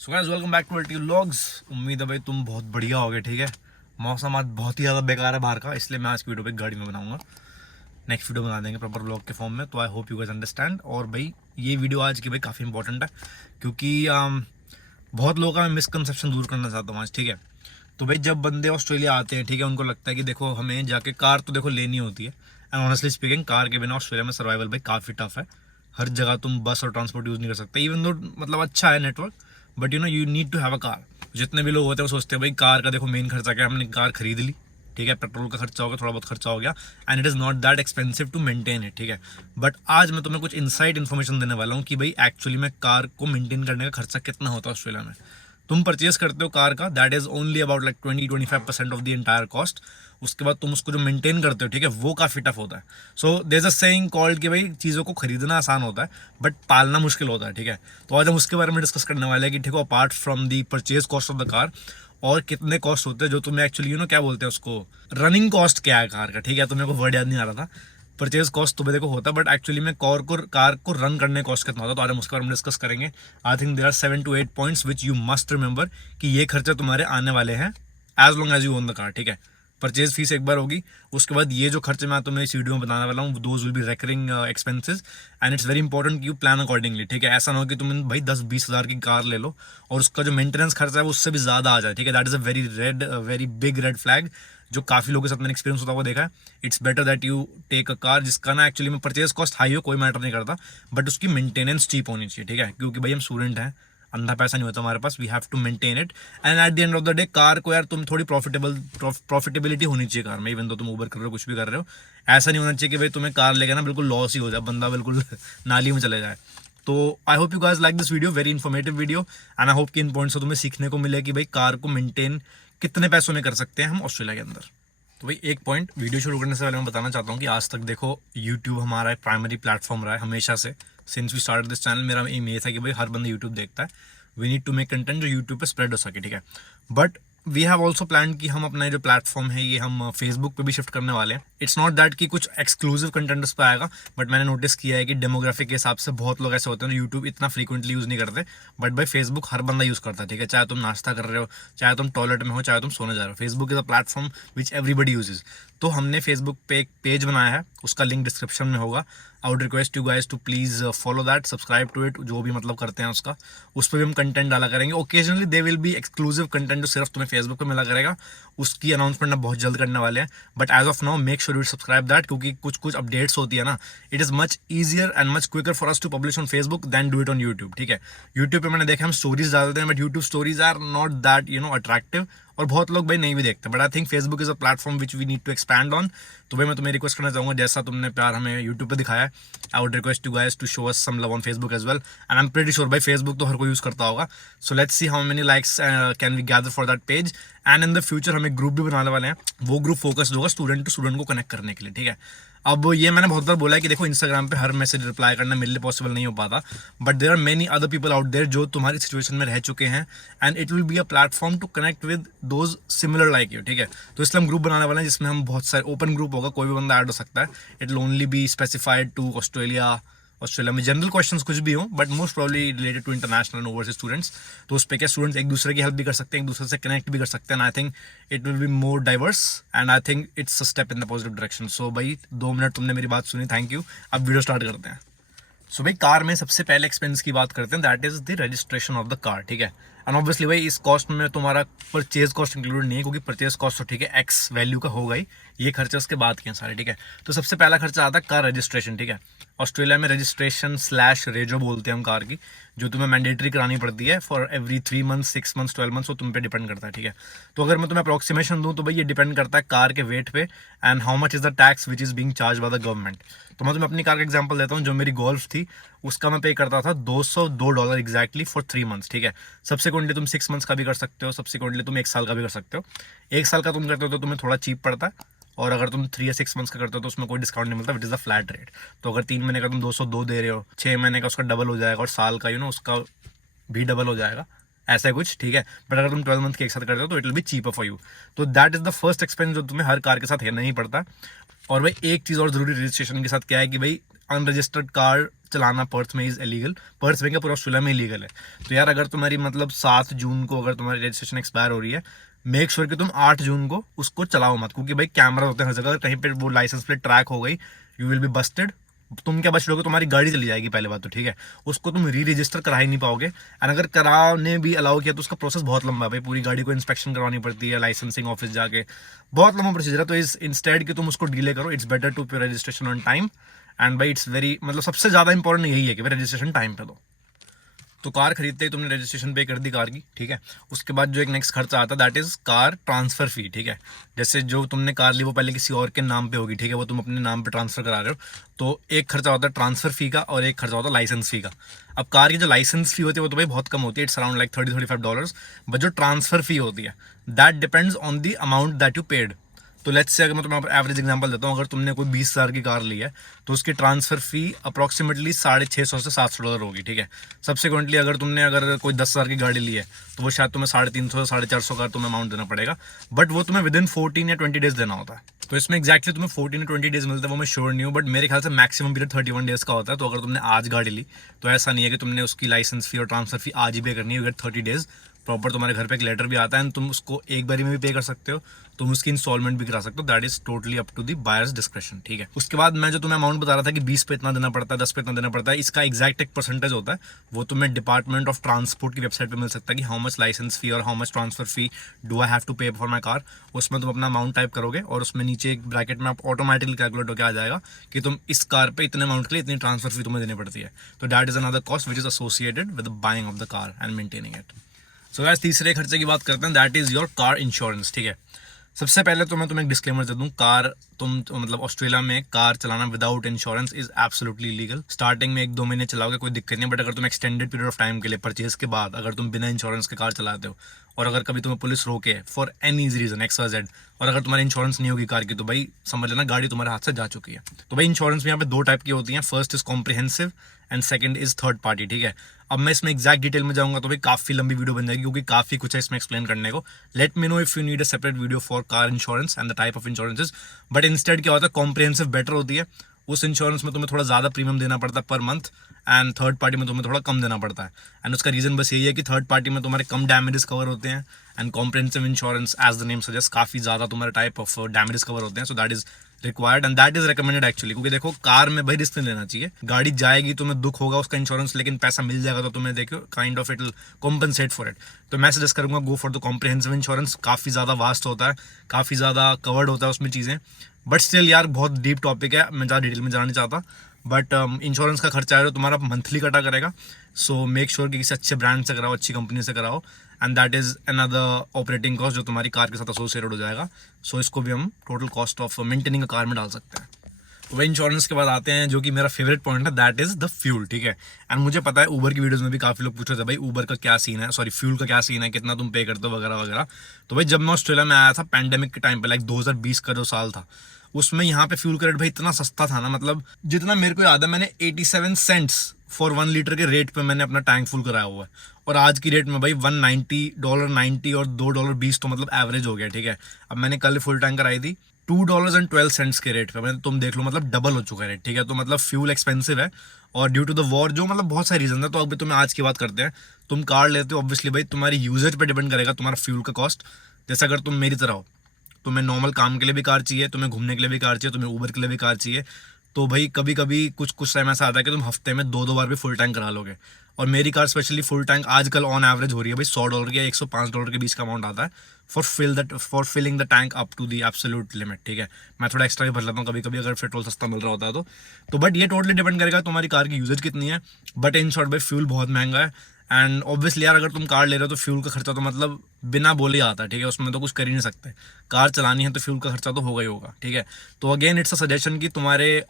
So guys welcome back to LT vlogs. उम्मीद है भाई तुम बहुत बढ़िया होगे। ठीक है, मौसम आज बहुत ही ज़्यादा बेकार है बाहर का, इसलिए मैं आज की वीडियो पे गाड़ी में बनाऊंगा। नेक्स्ट वीडियो बना देंगे प्रॉपर व्लॉग के फॉर्म में। तो I hope you guys understand. और भाई ये वीडियो आज की भाई काफ़ी इंपॉर्टेंट है, क्योंकि बहुत लोगों का मैं मिसकंसेप्शन दूर करना चाहता हूँ आज। ठीक है, तो भाई जब बंदे ऑस्ट्रेलिया आते हैं, ठीक है, उनको लगता है कि देखो हमें जाके कार तो देखो लेनी होती है। एंड ऑनेस्टली स्पीकिंग, कार के बिना ऑस्ट्रेलिया में सर्वाइवल भाई काफ़ी टफ है। हर जगह तुम बस और ट्रांसपोर्ट यूज़ नहीं कर सकते, इवन दो मतलब अच्छा है network, but you need to have a car. जितने भी लोग होते हैं वो सोचते हैं भाई कार का देखो मेन खर्चा क्या है, हमने कार खरीद ली, ठीक है, पेट्रोल का खर्चा हो गया, थोड़ा बहुत खर्चा हो गया, and it is not that expensive to maintain it. ठीक है, बट आज मैं तुम्हें कुछ इनसाइड इन्फॉर्मेशन देने वाला हूँ कि भाई एक्चुअली में कार को मेंटेन करने का खर्चा कितना होता है ऑस्ट्रेलिया में। तुम परचेज करते हो कार का, that is only about like 20-25% of the entire cost. उसके बाद तुम उसको जो मेंटेन करते हो, ठीक है, वो काफ़ी टफ होता है। So there is a saying called कि भाई चीज़ों को खरीदना आसान होता है बट पालना मुश्किल होता है। ठीक है, तो आज हम उसके बारे में डिस्कस करने वाले हैं कि ठीक है, apart from the purchase cost of the car और कितने कॉस्ट होते हैं जो तुम्हें एक्चुअली क्या बोलते हैं उसको, रनिंग कॉस्ट क्या है कार का। ठीक है, तो मेरे को वर्ड याद नहीं आ रहा था। परचेज कॉस्ट तो देखो होता है, बट एक्चुअली में कार को रन करने कॉस्ट कितना होता है, तो आज हम उसके बारे में डिस्कस करेंगे। I think there are 7 to 8 points which you must remember कि ये खर्चे तुम्हारे आने वाले हैं as long as you own the car. ठीक है, परचेज फीस एक बार होगी, उसके बाद ये जो खर्चे मैं तुम्हें इस वीडियो में बताने वाला हूँ, those will be recurring expenses, and it's very important कि यू प्लान अकॉर्डिंगली। ठीक है, ऐसा ना हो कि तुम भाई 10-20 हज़ार की कार ले लो और उसका जो मेंटेनेंस खर्चा है वो उससे भी ज़्यादा आ जाए। ठीक है, that is a very big red flag, जो काफ़ी लोगों के साथ मैंने एक्सपीरियंस होता हुआ देखा है। It's better that you take a car जिसका ना एक्चुअली में परचेज कॉस्ट हाई हो, कोई मैटर नहीं करता, बट उसकी मेंटेनेंस चीप होनी चाहिए। ठीक है, क्योंकि भाई हम स्टूडेंट हैं, अंधा पैसा नहीं होता हमारे पास, we have to maintain it. And at the end of the day car को यार तुम थोड़ी प्रॉफिटेबिलिटी होनी चाहिए कार में, इवन तो तुम ऊबर कर रहे हो, कुछ भी कर रहे हो, ऐसा नहीं होना चाहिए कि भाई तुम्हें कार लेकर ना बिल्कुल लॉस ही हो जाए, बंदा बिल्कुल नाली में चले जाए। तो I hope you guys like this video, very informative video, and I hope कि इन पॉइंट्स से तुम्हें सीखने को मिले कि भाई कार को मेंटेन कितने पैसों में कर सकते हैं हम ऑस्ट्रेलिया के अंदर। तो भाई एक पॉइंट वीडियो शुरू करने से पहले मैं बताना चाहता हूँ कि आज तक देखो यूट्यूब हमारा एक प्राइमरी प्लेटफॉर्म रहा है हमेशा से। Since we start this channel मेरा एम ये था कि भाई हर बंदा यूट्यूब देखता है, we need to make content जो यूट्यूब पे स्प्रेड हो सके। ठीक है, but we have also plan कि हम अपना जो प्लेटफॉर्म है ये हम फेसबुक पे भी शिफ्ट करने वाले हैं। इट्स नॉट दैट कि कुछ एक्सक्लूसिव कंटेंट उस पर आएगा, बट मैंने नोटिस किया है कि डेमोग्राफिक के हिसाब से बहुत लोग ऐसे होते हैं यूट्यूब इतना फ्रीक्वेंटली यूज़ नहीं करते, बट भाई फेसबुक हर बंदा यूज़ करता है। ठीक है, चाहे तुम नाश्ता कर रहे हो, चाहे तुम टॉयलेट में हो, चाहे तुम सोने जा रहे हो, Facebook is a platform which everybody uses. तो हमने फेसबुक पे एक पेज बनाया है, उसका लिंक डिस्क्रिप्शन में होगा। I would request you guys to please follow that, subscribe to it, जो भी मतलब करते हैं उसका, उस पर भी हम कंटेंट डाला करेंगे। Occasionally they will be exclusive content जो सिर्फ तुम्हें फेसबुक पे मिला करेगा, उसकी अनाउंसमेंट हम बहुत जल्द करने वाले हैं। But as of now make sure you subscribe that, क्योंकि कुछ कुछ अपडेट्स होती है ना, it is much easier and much quicker for us to publish on Facebook than do it on YouTube. ठीक है, यूट्यूब पे मैंने देखा हम स्टोरीज डालते हैं, but YouTube stories are not that attractive, और बहुत लोग भाई नहीं भी देखते, but I think Facebook is a platform which we need to expand on. तो भाई मैं तुम्हें रिक्वेस्ट करना चाहूँगा, जैसा तुमने प्यार हमें यूट्यूब पे दिखाया है, I would request you guys to show us some love on Facebook as well, and I am pretty sure भाई फेसबुक तो हर कोई यूज़ करता होगा। So let's see how many likes can we gather for that page, and in the future हम एक group भी बनाने वाले हैं। वो ग्रुप फोकस्ड होगा स्टूडेंट टू स्टूडेंट को कनेक्ट करने के लिए। ठीक है, अब ये मैंने बहुत बार बोला है कि देखो इंस्टाग्राम पे हर मैसेज रिप्लाई करना मेरे लिए पॉसिबल नहीं हो पाता, but there are many other people out there जो तुम्हारी सिचुएशन में रह चुके हैं, and it will be a platform to connect with those similar like you. ठीक है, तो इसलिए हम ग्रुप बनाने वाले हैं जिसमें हम बहुत सारे, ओपन ग्रुप होगा, कोई भी बंदा ऐड हो सकता है। It will only be specified to Australia में जनरल क्वेश्चंस कुछ भी हो, but most probably related to international and overseas students. तो उस पर क्या स्टूडेंट्स एक दूसरे की हेल्प भी कर सकते हैं, एक दूसरे से कनेक्ट भी कर सकते हैं। I think it will be more diverse, and I think it's a step in the positive direction. So भाई 2 मिनट तुमने मेरी बात सुनी, थैंक यू। अब वीडियो स्टार्ट करते हैं। सो भाई कार में सबसे पहले एक्सपेंस की बात करते हैं, that is the registration of the car. ठीक है, एंड ऑब्वियसली भाई इस कॉस्ट में तुम्हारा परचेज कॉस्ट इंक्लूडेड नहीं है, क्योंकि परचेज कॉस्ट तो ठीक है एक्स वैल्यू का होगा ही, ये खर्चे उसके बाद के हैं सारे। ठीक है, तो सबसे पहला खर्चा आता है कार रजिस्ट्रेशन। ठीक है, ऑस्ट्रेलिया में रजिस्ट्रेशन स्लैश रेजो बोलते हैं हम कार की, जो तुम्हें मैंडेटरी करानी पड़ती है for every 3 months, 6 months, 12 months, वो तुम पे डिपेंड करता है। ठीक है, तो अगर मैं तुम्हें अप्रोक्सीमेशन दूं तो भाई ये डिपेंड करता है कार के वेट पे and how much is the tax which is being charge by the government. तो मैं तुम्हें अपनी कार का एग्जांपल देता हूँ, जो मेरी गोल्फ थी उसका मैं पे करता था $202 एग्जैक्टली फॉर 3 मंथ्स। ठीक है, सब्सिक्वेंटली तुम 6 मंथ्स का भी कर सकते हो, सब्सिक्वेंटली तुम 1 साल का भी कर सकते हो। 1 साल का तुम करते हो तो तुम्हें थोड़ा चीप पड़ता है, और अगर तुम 3 या 6 मंथ्स का करते हो तो उसमें कोई डिस्काउंट नहीं मिलता, विट इज़ द फ्लैट रेट। तो अगर 3 महीने का तुम 202 दे रहे हो, 6 महीने का उसका डबल हो जाएगा, और साल का उसका भी डबल हो जाएगा, ऐसा कुछ। ठीक है, बट अगर तुम 12 मंथ के एक साथ करते हो तो it will be cheaper for you. तो that is the first expense जो तुम्हें हर कार के साथ है नहीं पड़ता। और भाई एक चीज़ और जरूरी रजिस्ट्रेशन के साथ क्या है कि भाई अनरजिस्टर्ड कार चलाना पर्थ में इज़ इलीगल। पर्थ में क्या, पूरा ऑस्ट्रेलिया में इलीगल है। तो यार अगर तुम्हारी मतलब 7 जून को अगर तुम्हारी रजिस्ट्रेशन एक्सपायर हो रही है, मेक श्योर कि तुम 8 जून को उसको चलाओ मत, क्योंकि भाई कैमरा होते हैं हर जगह। अगर कहीं पर वो लाइसेंस प्लेट ट्रैक हो गई, यू विल बी बस्टेड। तुम क्या बच लोगे, तुम्हारी गाड़ी चली जाएगी पहले बात तो, ठीक है। उसको तुम री रजिस्टर करा ही नहीं पाओगे। एंड अगर कराने भी अलाउ किया तो उसका प्रोसेस बहुत लंबा है भाई, पूरी गाड़ी को इंस्पेक्शन करवानी पड़ती है लाइसेंसिंग ऑफिस जाके, बहुत लंबा प्रोसीजर है। तो इस इंस्टेड कि तुम उसको डिले करो, इट्स बेटर टू पे रजिस्ट्रेशन ऑन टाइम। एंड भाई इट्स वेरी, मतलब सबसे ज़्यादा इंपॉर्टेंट यही है कि भाई रजिस्ट्रेशन टाइम पे दो। तो कार खरीदते ही तुमने रजिस्ट्रेशन पे कर दी कार की, ठीक है। उसके बाद जो एक नेक्स्ट खर्चा आता है that is car transfer fee, ठीक है। जैसे जो तुमने कार ली वो पहले किसी और के नाम पे होगी, ठीक है, वो तुम अपने नाम पे ट्रांसफर करा रहे हो, तो एक खर्चा होता है ट्रांसफर फी का और एक खर्चा होता है लाइसेंस फी का। अब कार की जो लाइसेंस फी होती है वो तो भाई बहुत कम होती है, इट्स अराउंड लाइक $30-35, बट जो ट्रांसफर फी होती है that depends on the amount that you paid. तो लेट्स से अगर मैं तुम्हें एवरेज एग्जांपल देता हूँ, अगर तुमने कोई 20,000 की कार ली है तो उसकी ट्रांसफर फी अप्रॉक्सीमेटली $650 से $700 होगी, ठीक है। सब्सिक्वेंटली अगर तुमने अगर कोई 10,000 की गाड़ी ली है तो वो शायद तुम्हें 350 से 450 का तुम्हें अमाउंट देना पड़ेगा, बट वो तुम्हें विदिन 14 या 20 डेज देना होता है। तो इसमें एक्जैक्टली तुम्हें 14 या 20 डेज मिलता है वो मैं श्योर नहीं हूँ, बट मेरे ख्याल से मैक्सिमम पीरियड 31 डेज का होता है। तो अगर तुमने आज गाड़ी ली तो ऐसा नहीं है कि तुमने उसकी लाइसेंस फी और ट्रांसफर फी आज ही पे करनी है, यू गेट 30 डेज प्रॉपर। तुम्हारे घर पे एक लेटर भी आता है एंड तुम उसको एक बारी में भी पे कर सकते हो, तुम उसकी इंस्टॉलमेंट भी करा सकते हो, that is totally up to the buyers description, ठीक है। उसके बाद मैं जो तुम्हें अमाउंट बता रहा था कि 20 पे इतना देना पड़ता है, 10 पे इतना देना पड़ता है, इसका एग्जैक्ट एक परसेंटेज होता है, वो तुम्हें डिपार्टमेंट ऑफ ट्रांसपोर्ट की वेबसाइट पे मिल सकता है कि हाउ मच लाइसेंस फी और how much transfer fee do I have to pay for my car. उसमें तुम अपना अमाउंट टाइप करोगे और उसमें नीचे एक ब्रैकेट में आप ऑटोमेटिकली कैलकुलेट होकर आ जाएगा कि तुम इस कार पे इतने अमाउंट के लिए इतनी ट्रांसफर फी तुम्हें देनी पड़ती है। तो that is another cost which is associated with the buying of the car and maintaining it. So guys तीसरे खर्चे की बात करते हैं, that is your car insurance, ठीक है। सबसे पहले तो मैं तुम्हें एक डिस्क्लेमर दे दूं, कार तुम मतलब ऑस्ट्रेलिया में कार चलाना without insurance is absolutely illegal. Starting में 1-2 महीने चलाओगे कोई दिक्कत नहीं, बट अगर तुम एक्सटेंडेड पीरियड ऑफ टाइम के लिए परचेज के बाद अगर तुम बिना इंश्योरेंस के कार चलाते हो और अगर कभी तुम्हें पुलिस रोके फॉर एनी रीजन XYZ और अगर तुम्हारी इंश्योरेंस नहीं होगी कार की, तो भाई समझ लेना गाड़ी तुम्हारे हाथ से जा चुकी है। तो भाई इंश्योरेंस में यहाँ पे 2 टाइप की होती हैं, first is comprehensive and second is third party, ठीक है। अब मैं इसमें एग्जैक्ट डिटेल में जाऊंगा तो भाई काफी लंबी वीडियो बन जाएगी, क्योंकि काफी कुछ है इसमें एक्सप्लेन करने को। Let me know if you need a separate video for car insurance and the type of insurances, but instead क्या होता है कॉम्प्रिहेंसिव बेटर होती है। उस इंश्योरेंस में तुम्हें थोड़ा ज़्यादा प्रीमियम देना पड़ता है per month, and third party में तुम्हें थोड़ा कम देना पड़ता है। एंड उसका रीज़न बस यही है कि थर्ड पार्टी में तुम्हारे कम डैमेजेस कवर होते हैं and comprehensive insurance as the name suggest काफ़ी ज़्यादा तुम्हारे टाइप ऑफ डैमेजेस कवर होते हैं। So that is required and that is recommended actually, क्योंकि देखो कार में भाई रिस्क नहीं लेना चाहिए। गाड़ी जाएगी, तुम्हें दुख होगा उसका इंश्योरेंस, लेकिन पैसा मिल जाएगा तो तुम्हें देखो kind of it will compensate for it. तो मैं सजेस्ट करूंगा go for the comprehensive insurance, काफ़ी ज़्यादा वास्ट होता है, काफ़ी ज़्यादा कवर्ड होता है उसमें चीज़ें, बट स्टिल यार बहुत डीप टॉपिक है, मैं ज़्यादा डिटेल में जाना नहीं चाहता। बट इंश्योरेंस का खर्चा है जो तुम्हारा मंथली कटा करेगा, सो मेक श्योर कि किसी अच्छे ब्रांड से कराओ, अच्छी कंपनी से कराओ, and that is another operating cost जो तुम्हारी कार के साथ एसोसिएटेड हो जाएगा। सो इसको भी हम total cost of maintaining a car में डाल सकते हैं। तो वही इंश्योरेंस के बाद आते हैं जो कि मेरा फेवरेट पॉइंट है, दैट इज द फ्यूल, ठीक है। एंड मुझे पता है ऊबर की वीडियोस में भी काफी लोग पूछ रहे थे भाई ऊबर का क्या सीन है, सॉरी फ्यूल का क्या सीन है, कितना तुम पे करते हो वगैरह वगैरह। तो भाई जब मैं ऑस्ट्रेलिया में आया था पैंडेमिक के टाइम पे, लाइक 2020 का जो साल था, उसमें यहाँ पे फ्यूल का रेट भाई इतना सस्ता था ना, मतलब जितना मेरे को याद है मैंने 87 सेंट्स फॉर 1 लीटर के रेट पे मैंने अपना टैंक फुल कराया हुआ है, और आज की रेट में भाई $1.90 और $2.20 तो मतलब एवरेज हो गया, ठीक है। अब मैंने कल फुल टैंक कराई थी $2.12 के रेट पे, मतलब तुम देख लो मतलब डबल हो चुका है रेट, ठीक है। तो मतलब फ्यूल एक्सपेंसिव है, और ड्यू टू द वॉर जो मतलब बहुत सारे रीजन है। तो अभी तुम्हें आज की बात करते हैं, तुम कार लेते हो ऑब्वियसली भाई तुम्हारी यूजेज पे डिपेंड करेगा तुम्हारा फ्यूल का कॉस्ट। जैसे अगर तुम मेरी तरह हो, तुम्हें नॉर्मल काम के लिए भी कार चाहिए, तुम्हें घूमने के लिए भी कार चाहिए, तुम्हें ऊबर के लिए भी कार चाहिए, तो भाई कभी कभी कुछ टाइम ऐसा आता है कि तुम हफ्ते में 2-2 बार भी फुल टैंक करा लोगे। और मेरी कार स्पेशली फुल टैंक आजकल ऑन एवरेज हो रही है भाई $100 या $105 के बीच का अमाउंट आता है for filling the tank up to the absolute limit, ठीक है। मैं थोड़ा एक्स्ट्रा भी भर लेता हूँ कभी कभी अगर पेट्रोल सस्ता मिल रहा होता है तो बट ये टोटली डिपेंड करेगा तुम्हारी कार की यूजेज कितनी है। बट इन शॉर्ट भाई फ्यूल बहुत महंगा है, एंड ऑब्वियसली यार अगर तुम कार ले रहे हो तो फ्यूल का खर्चा तो मतलब बिना बोले ही आता है, ठीक है। उसमें तो कुछ कर ही नहीं सकते, कार चलानी है तो फ्यूल का खर्चा तो होगा ही होगा, ठीक है। तो अगेन इट्स अ सजेशन कि तुम्हारी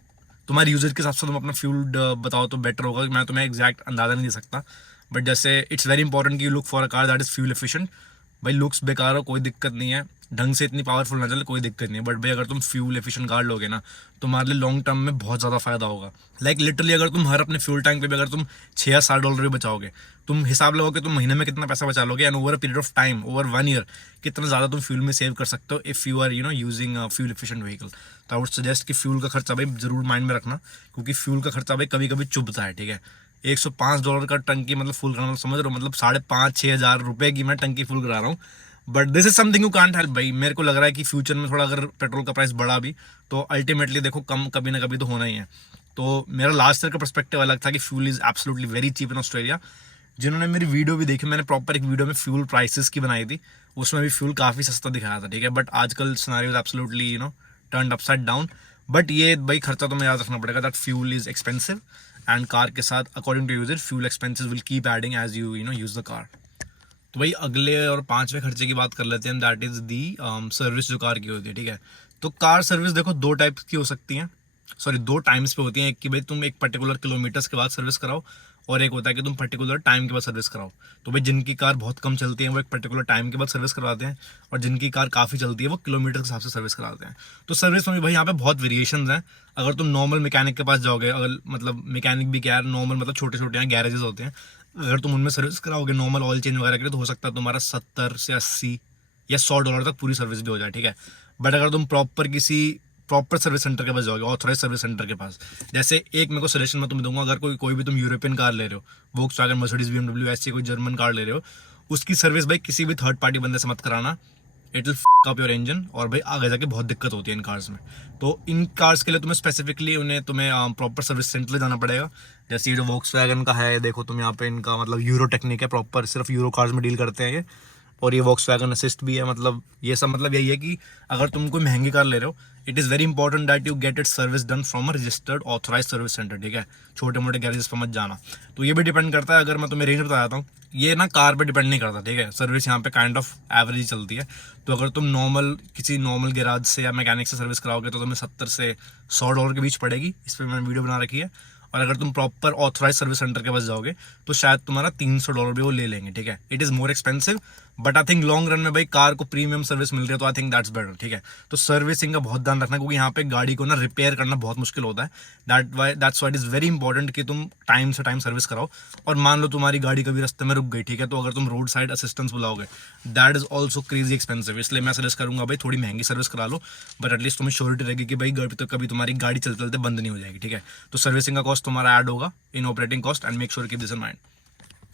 यूजेज के हिसाब से तुम अपना फ्यूल बताओ तो बेटर होगा। मैं तुम्हें एग्जैक्ट अंदाजा नहीं दे सकता, बट जैसे इट्स वेरी इंपॉर्टेंट कि you look for a car that is fuel efficient. भाई लुक्स बेकार हो कोई दिक्कत नहीं है, ढंग से इतनी पावरफुल ना चले कोई दिक्कत नहीं है, बट भाई अगर तुम फ्यूल एफिशिएंट कार लोगे ना तुम्हारे लिए लॉन्ग टर्म में बहुत ज़्यादा फायदा होगा। लाइक लिटरली अगर तुम हर अपने फ्यूल टैंक पे भी अगर तुम $6 या $7 भी बचाओगे, तुम हिसाब लगाओगे तुम महीने में कितना पैसा बचा लोगे, and over a period of time, over 1 year कितना ज़्यादा तुम फ्यूल में सेव कर सकते हो if you are using fuel efficient vehicle. तो आई वुड सजेस्ट कि फ्यूल का खर्चा भाई जरूर माइंड में रखना, क्योंकि फ्यूल का खर्चा भाई कभी कभी चुभता है, ठीक है। $105 का टंकी मतलब फुल कराना, समझ रहे हो, मतलब 5,500-6 हज़ार रुपए की मैं टंकी फुल करा रहा हूँ। But this is something you can't help भाई। मेरे को लग रहा है कि फ्यूचर में थोड़ा अगर पेट्रोल का प्राइस बढ़ा भी तो अल्टीमेटली देखो कम कभी ना कभी तो होना ही है। तो मेरा लास्ट ईयर का पर्सपेक्टिव अलग था कि fuel is absolutely very cheap in Australia. जिन्होंने मेरी वीडियो भी देखी, मैंने प्रॉपर एक वीडियो में फ्यूल प्राइसेस की बनाई थी, उसमें भी फ्यूल काफ़ी सस्ता दिखाया था, ठीक है। बट आजकल scenario is absolutely turned upside down. But ये भाई खर्चा तो मैं याद रखना पड़ेगा that fuel is expensive, and car के साथ according to user fuel expenses will keep adding as you use the car. तो भाई अगले और 5वें खर्चे की बात कर लेते हैं, दैट इज़ दी सर्विस जो कार की होती है, ठीक है। तो कार सर्विस देखो 2 टाइप की हो सकती हैं, सॉरी 2 टाइम्स पे होती हैं। एक कि भाई तुम एक पर्टिकुलर किलोमीटर्स के बाद सर्विस कराओ, और एक होता है कि तुम पर्टिकुलर टाइम के बाद सर्विस कराओ। तो भाई जिनकी कार बहुत कम चलती है वो एक पर्टिकुलर टाइम के बाद सर्विस करवाते हैं, और जिनकी कार काफ़ी चलती है वो किलोमीटर के हिसाब से सर्विस कराते हैं। तो सर्विस में भी भाई यहाँ पे बहुत वेरिएशंस हैं। अगर तुम नॉर्मल मैकेनिक के पास जाओगे, अगर मतलब मैकेनिक भी क्या है, नॉर्मल मतलब छोटे छोटे यहाँ गैरेजेस होते हैं, अगर तुम उनमें सर्विस कराओगे नॉर्मल ऑयल चेंज वगैरह के लिए, तो हो सकता है तुम्हारा 70 से 80 या $100 तक पूरी सर्विस भी हो जाए, ठीक है। बट अगर तुम प्रॉपर सर्विस सेंटर के पास जाओगे, ऑथराइज सर्विस सेंटर के पास, जैसे एक मेरे को सजेशन मैं तुम्हें दूंगा, अगर कोई भी तुम यूरोपियन कार ले रहे हो, वोक्सवैगन, मर्सिडीज, BMW, ऐसी कोई जर्मन कार ले रहे हो, उसकी सर्विस भाई किसी भी थर्ड पार्टी बंदे से मत कराना। It will fuck up your engine, और भाई आगे जाके बहुत दिक्कत होती है इन कार्स में। तो इन कार्स के लिए तुम्हें स्पेसिफिकली तुम्हें प्रॉपर सर्विस सेंटर जाना पड़ेगा। जैसे ये जो वोक्सवैगन का है, देखो तुम यहाँ पे इनका मतलब यूरो टेक्निक है, प्रॉपर सिर्फ यूरो कार्स में डील करते हैं ये, और ये वोक्सवैगन असिस्ट भी है। मतलब ये सब मतलब यही है कि अगर तुम कोई महंगी कार ले रहे हो, it is very important that you get it service done from a registered authorise service centre, ठीक है। छोटे मोटे गैरेजेस पर मत जाना। तो ये भी डिपेंड करता है, अगर मैं तुम्हें रेंज बताता हूँ, ये ना कार पे डिपेंड नहीं करता, ठीक है। सर्विस यहाँ पे काइंड ऑफ एवरेज चलती है। तो अगर तुम किसी नॉर्मल गैराज से या मैकेनिक से सर्विस कराओगे तो तुम्हें 70 से $100 के बीच पड़ेगी। इस पर मैंने वीडियो बना रखी है। और अगर तुम प्रॉपर ऑथराइज सर्विस सेंटर के पास जाओगे तो शायद तुम्हारा $300 भी वो ले लेंगे, ठीक है। It is more expensive, but I think long run में भाई कार को प्रीमियम सर्विस मिल रही है, तो आई थिंक दैट्स बेटर, ठीक है। तो सर्विसिंग का बहुत ध्यान रखना, क्योंकि यहाँ पे गाड़ी को ना रिपेयर करना बहुत मुश्किल होता है। That's why it is very important कि तुम टाइम से टाइम सर्विस कराओ। और मान लो तुम्हारी गाड़ी कभी रास्ते में रुक गई, ठीक है, तो अगर तुम रोड साइड असिस्टेंस बुलाओगे, that is also crazy expensive. इसलिए मैं सजेस्ट करूंगा भाई थोड़ी महंगी सर्विस करा लो, बट एटलीस्ट तुम्हें श्योरिटी रहेगी कि भाई कभी तुम्हारी गाड़ी चलते चलते बंद नहीं हो जाएगी, ठीक है। तो सर्विसिंग का कॉस्ट तुम्हारा ऐड होगा in operating cost, and make sure keep this in mind.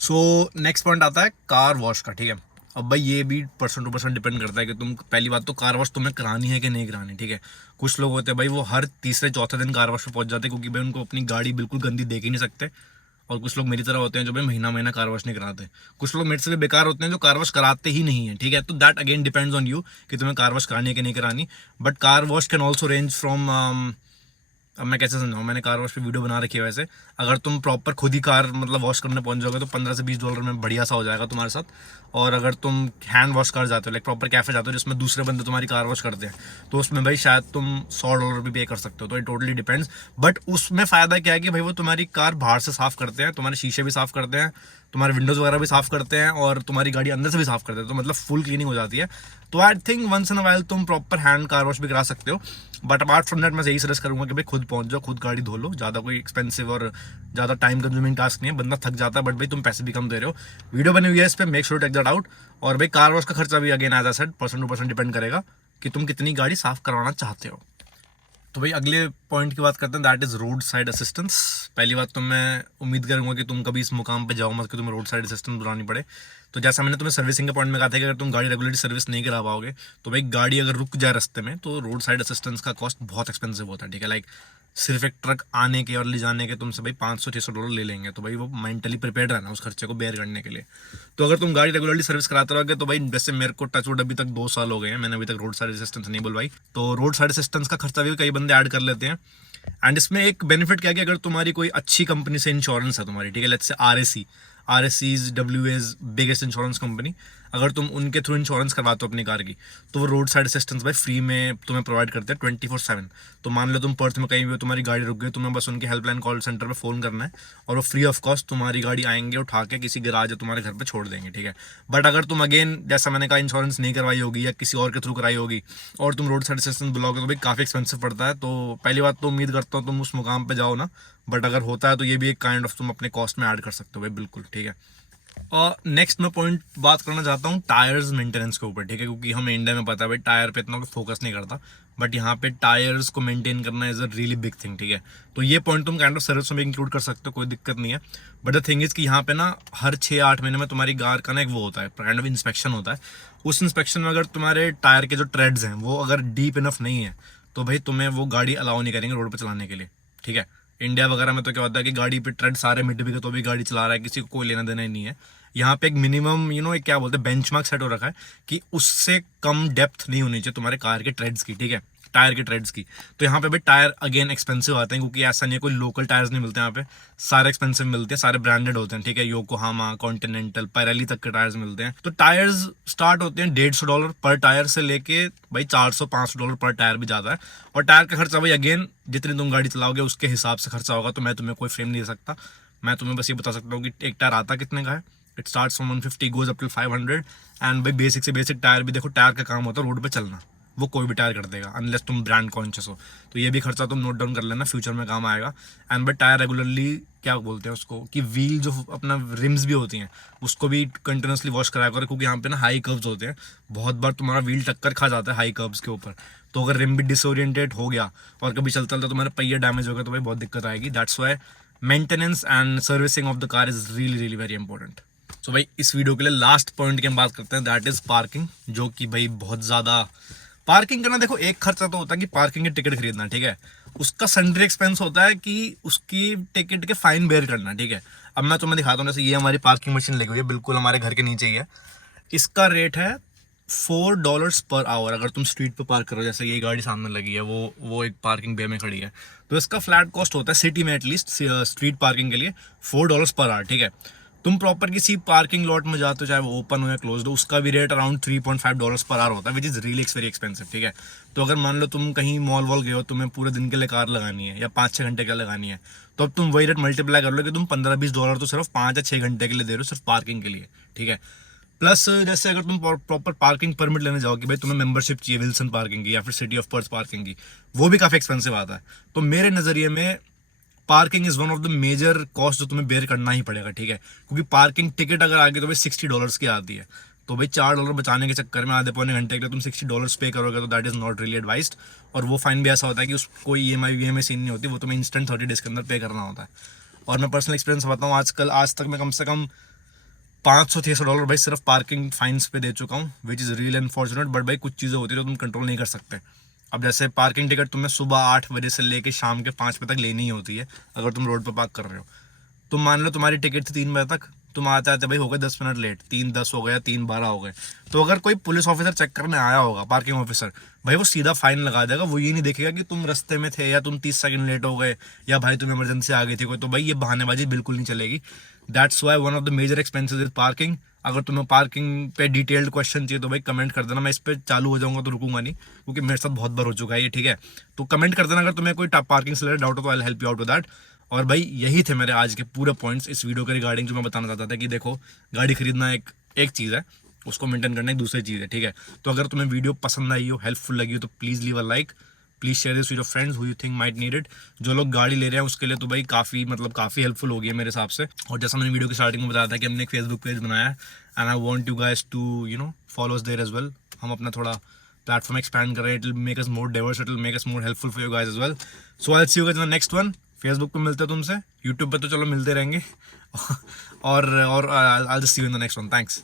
So next point आता है कार वॉश का, ठीक है। अब भाई ये भी पर्सन टू पर्सन डिपेंड करता है कि तुम, पहली बात तो कार वॉश तुम्हें करानी है कि नहीं करानी, ठीक है। कुछ लोग होते हैं भाई वो हर तीसरे चौथे दिन कार वॉश पे पहुंच जाते हैं, क्योंकि भाई उनको अपनी गाड़ी बिल्कुल गंदी देख ही नहीं सकते। और कुछ लोग मेरी तरह होते हैं जो भाई महीना महीना कार वॉश नहीं कराते। कुछ लोग मेरे से भी बेकार होते हैं जो कार वॉश कराते ही नहीं है, ठीक है। तो that again depends on you कि तुम्हें कार वॉश करानी है कि नहीं करानी। But car wash can also range from, अब मैं कैसे समझाऊँ, मैंने कार वॉश पे वीडियो बना रखी है। वैसे अगर तुम प्रॉपर खुद ही कार मतलब वॉश करने पहुंच जाओगे तो $15 से $20 में बढ़िया सा हो जाएगा तुम्हारे साथ। और अगर तुम हैंड वॉश कर जाते हो, लाइक प्रॉपर कैफे जाते हो जिसमें दूसरे बंदे तुम्हारी कार वॉश करते हैं, तो उसमें भाई शायद तुम $100 भी पे कर सकते हो। तो इट टोटली डिपेंड्स। बट उसमें फ़ायदा क्या है कि भाई वो तुम्हारी कार बाहर से साफ़ करते हैं, तुम्हारे शीशे भी साफ़ करते हैं, तुम्हारे विंडोज़ वगैरह भी साफ़ करते हैं, और तुम्हारी गाड़ी अंदर से भी साफ़ करते हैं। तो मतलब फुल क्लीनिंग हो जाती है। तो I think once in a while तुम प्रॉपर हैंड कार वॉश भी करा सकते हो। बट अपार्ट फ्रॉम दैट मैं यही सजेस्ट करूँगा कि भाई खुद पहुंच जाओ, खुद गाड़ी धो लो। ज़्यादा कोई एक्सपेंसिव और ज़्यादा टाइम कंज्यूमिंग टास्क नहीं है, बंदा थक जाता है, बट भाई तुम पैसे भी कम दे रहे हो। वीडियो बनी हुई है इस पर, make sure take that out. और भाई कार वॉश का खर्चा भी again as I said person to person depend करेगा कि तुम कितनी गाड़ी साफ़ करवाना चाहते हो। तो भाई अगले पॉइंट की बात करते हैं, that is road side assistance. पहली बात तो मैं उम्मीद करूंगा कि तुम कभी इस मुकाम पे जाओ मत कि तुम्हें रोड साइड असिस्टेंस बुलानी पड़े। तो जैसा मैंने तुम्हें सर्विसिंग के पॉइंट में कहा था कि अगर तुम गाड़ी रेगुलरली सर्विस नहीं करा पाओगे तो भाई गाड़ी अगर रुक जाए रास्ते में तो रोड साइड असिस्टेंस का कॉस्ट बहुत एक्सपेंसिव होता है, ठीक है। लाइक सिर्फ एक ट्रक आने के और ले जाने के तुमसे भाई $500-600 ले लेंगे। तो भाई वो मेंटली प्रिपेयर्ड रहना उस खर्चे को बेयर करने के लिए। तो अगर तुम गाड़ी रेगुलरली सर्विस कराते रहोगे तो भाई जैसे मेरे को टचवुड अभी तक 2 साल हो गए हैं, मैंने अभी तक रोड साइड असिस्टेंस नहीं बुलवाई। तो रोड साइड असिस्टेंस का खर्चा भी कई बंदे ऐड कर लेते हैं। एंड इसमें एक बेनिफिट क्या है कि अगर तुम्हारी कोई अच्छी कंपनी से इंश्योरेंस है तुम्हारी, ठीक है, let's say RAC, RSCs, WAs, biggest insurance company, अगर तुम उनके थ्रू इंश्योरेंस करवाते हो अपनी कार की, तो वो रोड साइड असिस्टेंस भाई फ्री में तुम्हें प्रोवाइड करते हैं 24/7। तो मान लो तुम पर्थ में कहीं भी हो, तुम्हारी गाड़ी रुक गई, तुम्हें बस उनके हेल्पलाइन कॉल सेंटर पे फ़ोन करना है और वो फ्री ऑफ कॉस्ट तुम्हारी गाड़ी आएंगे उठा के किसी गैराज या तुम्हारे घर पे छोड़ देंगे, ठीक है। बट अगर तुम अगेन जैसा मैंने कहा इंश्योरेंस नहीं करवाई होगी या किसी और के थ्रू कराई होगी और तुम रोड साइड असिस्टेंस बुलाओगे तो भाई काफ़ी एक्सपेंसिव पड़ता है। तो पहली बात तो उम्मीद करता हूँ तुम उस मुकाम पर जाओ ना, बट अगर होता है तो ये भी एक काइंड ऑफ तुम अपने कॉस्ट में ऐड कर सकते हो भाई, बिल्कुल, ठीक है। और नेक्स्ट मैं पॉइंट बात करना चाहता हूँ टायर्स मेंटेनेंस के ऊपर, ठीक है, क्योंकि हमें इंडिया में पता है भाई टायर पे इतना कोई फोकस नहीं करता, बट यहाँ पे टायर्स को मेंटेन करना is a really big thing, ठीक है। तो ये पॉइंट तुम काइंड ऑफ सर्विस में इंक्लूड कर सकते हो, कोई दिक्कत नहीं है। बट द थिंग इज़ कि यहाँ पे ना हर 6-8 महीने में तुम्हारी कार का ना एक वो होता है, काइंड ऑफ इंस्पेक्शन होता है। उस इंस्पेक्शन में अगर तुम्हारे टायर के जो ट्रेड्स हैं वो अगर डीप इनफ नहीं है तो भाई तुम्हें वो गाड़ी अलाउ नहीं करेंगे रोड पर चलाने के लिए, ठीक है। इंडिया वगैरह में तो क्या होता है कि गाड़ी पे ट्रेड सारे मिट भी गए तो भी गाड़ी चला रहा है, किसी को कोई लेना देना ही नहीं है। यहाँ पे एक मिनिमम एक क्या बोलते हैं बेंचमार्क सेट हो रखा है कि उससे कम डेप्थ नहीं होनी चाहिए तुम्हारे कार के ट्रेड्स की, ठीक है, टायर के ट्रेड्स की। तो यहाँ पे भी टायर अगेन एक्सपेंसिव आते हैं, क्योंकि ऐसा नहीं है कोई लोकल टायर्स नहीं मिलते यहाँ पे, सारे एक्सपेंसिव मिलते हैं, सारे ब्रांडेड होते हैं, ठीक है। योकोहामा, कॉन्टिनेंटल, पैरेली तक के टायर्स मिलते हैं। तो टायर्स स्टार्ट होते हैं $150 पर टायर से लेके भाई $400-500 पर टायर भी जाता है। और टायर का खर्चा भाई अगेन जितनी तुम गाड़ी चलाओगे उसके हिसाब से खर्चा होगा, तो मैं तुम्हें कोई फ्रेम नहीं दे सकता। मैं तुम्हें बस ये बता सकता हूँ कि एक टायर आता कितने का है। It starts from 150 goes up to 500। And भाई बेसिक से बेसिक टायर भी देखो, टायर का काम होता है रोड पे चलना, वो कोई भी टायर कर देगा अनलेस तुम ब्रांड कॉन्शियस हो। तो ये भी खर्चा तुम नोट डाउन कर लेना, फ्यूचर में काम आएगा। एंड बट टायर रेगुलरली क्या बोलते हैं उसको कि व्हील जो अपना रिम्स भी होती हैं उसको भी कंटिन्यूसली वॉश कराया करो, क्योंकि यहाँ पे ना हाई कर्व्स होते हैं, बहुत बार तुम्हारा व्हील टक्कर खा जाता है हाई कर्व्स के ऊपर। तो अगर रिम भी डिसोरिएंटेड हो गया और कभी चलता चलता तुम्हारे पहिया डैमेज हो गया तो भाई बहुत दिक्कत आएगी। That's why maintenance and servicing of the car is really really very important. So भाई इस वीडियो के लिए लास्ट पॉइंट की हम बात करते हैं, दैट इज पार्किंग, जो कि भाई बहुत ज़्यादा पार्किंग करना। देखो एक खर्चा तो होता है कि पार्किंग की टिकट खरीदना, ठीक है, उसका सन्ड्री एक्सपेंस होता है कि उसकी टिकट के फाइन बेयर करना, ठीक है। अब मैं तुम्हें दिखाता हूँ, जैसे ये हमारी पार्किंग मशीन लगी हुई है बिल्कुल हमारे घर के नीचे ही है। इसका रेट है $4 पर आवर। अगर तुम स्ट्रीट पे पार्क करो, जैसे ये गाड़ी सामने लगी है वो एक पार्किंग बे में खड़ी है, तो इसका फ्लैट कॉस्ट होता है सिटी में एटलीस्ट स्ट्रीट पार्किंग के लिए $4 पर आवर, ठीक है। तुम प्रॉपर किसी पार्किंग लॉट में जाते हो, चाहे वो ओपन हो या क्लोज हो, उसका भी रेट अराउंड $3.5 पर आवर होता है, which is really very expensive, ठीक है। तो अगर मान लो तुम कहीं मॉल वॉल गए हो, तुम्हें पूरे दिन के लिए कार लगानी है या 5-6 घंटे के लिए लगानी है, तो अब तुम वही रेट मल्टीप्लाई कर लो कि तुम $15-20 तो सिर्फ 5 या 6 घंटे के लिए दे रहे हो सिर्फ पार्किंग के लिए, ठीक है। प्लस जैसे अगर तुम प्रॉपर पार्किंग परमिट लेने जाओ कि भाई तुम्हें मेंबरशिप चाहिए विल्सन पार्किंग की या फिर सिटी ऑफ पर्थ पार्किंग की, वो भी काफ़ी एक्सपेंसिव आता है। तो मेरे नज़रिए में parking is one of the major cost जो तुम्हें बेयर करना ही पड़ेगा, ठीक है, क्योंकि पार्किंग टिकट अगर आगे तो भाई $60 की आती है। तो भाई $4 बचाने के चक्कर में आधे पौने घंटे के लिए तुम $60 पे करोगे, तो that is not really advised. और वो फाइन भी ऐसा होता है कि उस कोई EMI सीन नहीं होती, वो तुम्हें इंस्टेंट 30 डेज के अंदर पे करना होता है। और मैं पर्सनल एक्सपीरियंस बताऊँ, आज तक मैं कम से कम $500-600 भाई सिर्फ पार्किंग फाइन्स पे दे चुका हूँ, which is real unfortunate. But भाई कुछ चीज़ें होती है तो तुम कंट्रोल नहीं कर सकते। अब जैसे पार्किंग टिकट तुम्हें सुबह 8 बजे से लेके शाम के 5 बजे तक लेनी ही होती है अगर तुम रोड पर पार्क कर रहे हो। तुम मान लो तुम्हारी टिकट थी 3 बजे तक, तुम आते आते भाई हो गए 10 मिनट लेट, 3:10 हो गया, 3:12 हो गए। तो अगर कोई पुलिस ऑफिसर चेक करने आया होगा, पार्किंग ऑफिसर, भाई वो सीधा फाइन लगा देगा। वो ये नहीं देखेगा कि तुम रास्ते में थे या तुम 30 सेकंड लेट हो गए या भाई तुम इमरजेंसी आ गई थी कोई। तो भाई ये बहानेबाजी बिल्कुल नहीं चलेगी। That's why one of the major expenses is parking. अगर तुम्हें पार्किंग पे डिटेल्ड क्वेश्चन चाहिए तो भाई कमेंट कर देना, मैं इस पर चालू हो जाऊंगा तो रुकूंगा नहीं, क्योंकि मेरे साथ बहुत बार हो चुका है ये, ठीक है। तो कमेंट कर देना अगर तुम्हें कोई पार्किंग से रिलेटेड डाउट हो तो I will help you out with that. और भाई यही थे मेरे आज के पूरे पॉइंट्स इस वीडियो के रिगार्डिंग, जो मैं बताना चाहता था कि देखो गाड़ी खरीदना एक चीज़ है, उसको मेंटेन करना एक दूसरी चीज़ है, ठीक है। तो अगर तुम्हें वीडियो पसंद आई हो, हेल्पफुल लगी हो, तो please leave a like, please share this with your friends who you think might need it. जो लोग गाड़ी ले रहे हैं उसके लिए तो भाई काफ़ी हेल्पफुल होगी है मेरे हिसाब से। और जैसा मैंने वीडियो की स्टार्टिंग में बताया था कि हमने एक फेसबुक पेज बनाया है, and I want you guys to follow us there as well. हम अपना थोड़ा प्लेटफॉर्म एक्सपैंड कर रहे हैं, it will make us more diverse, it will make us more helpful for you guys as well. So I will see you guys in the next one. Facebook पे मिलते हैं तुमसे, यूट्यूब पे तो चलो मिलते रहेंगे और I just see you in the next one. Thanks.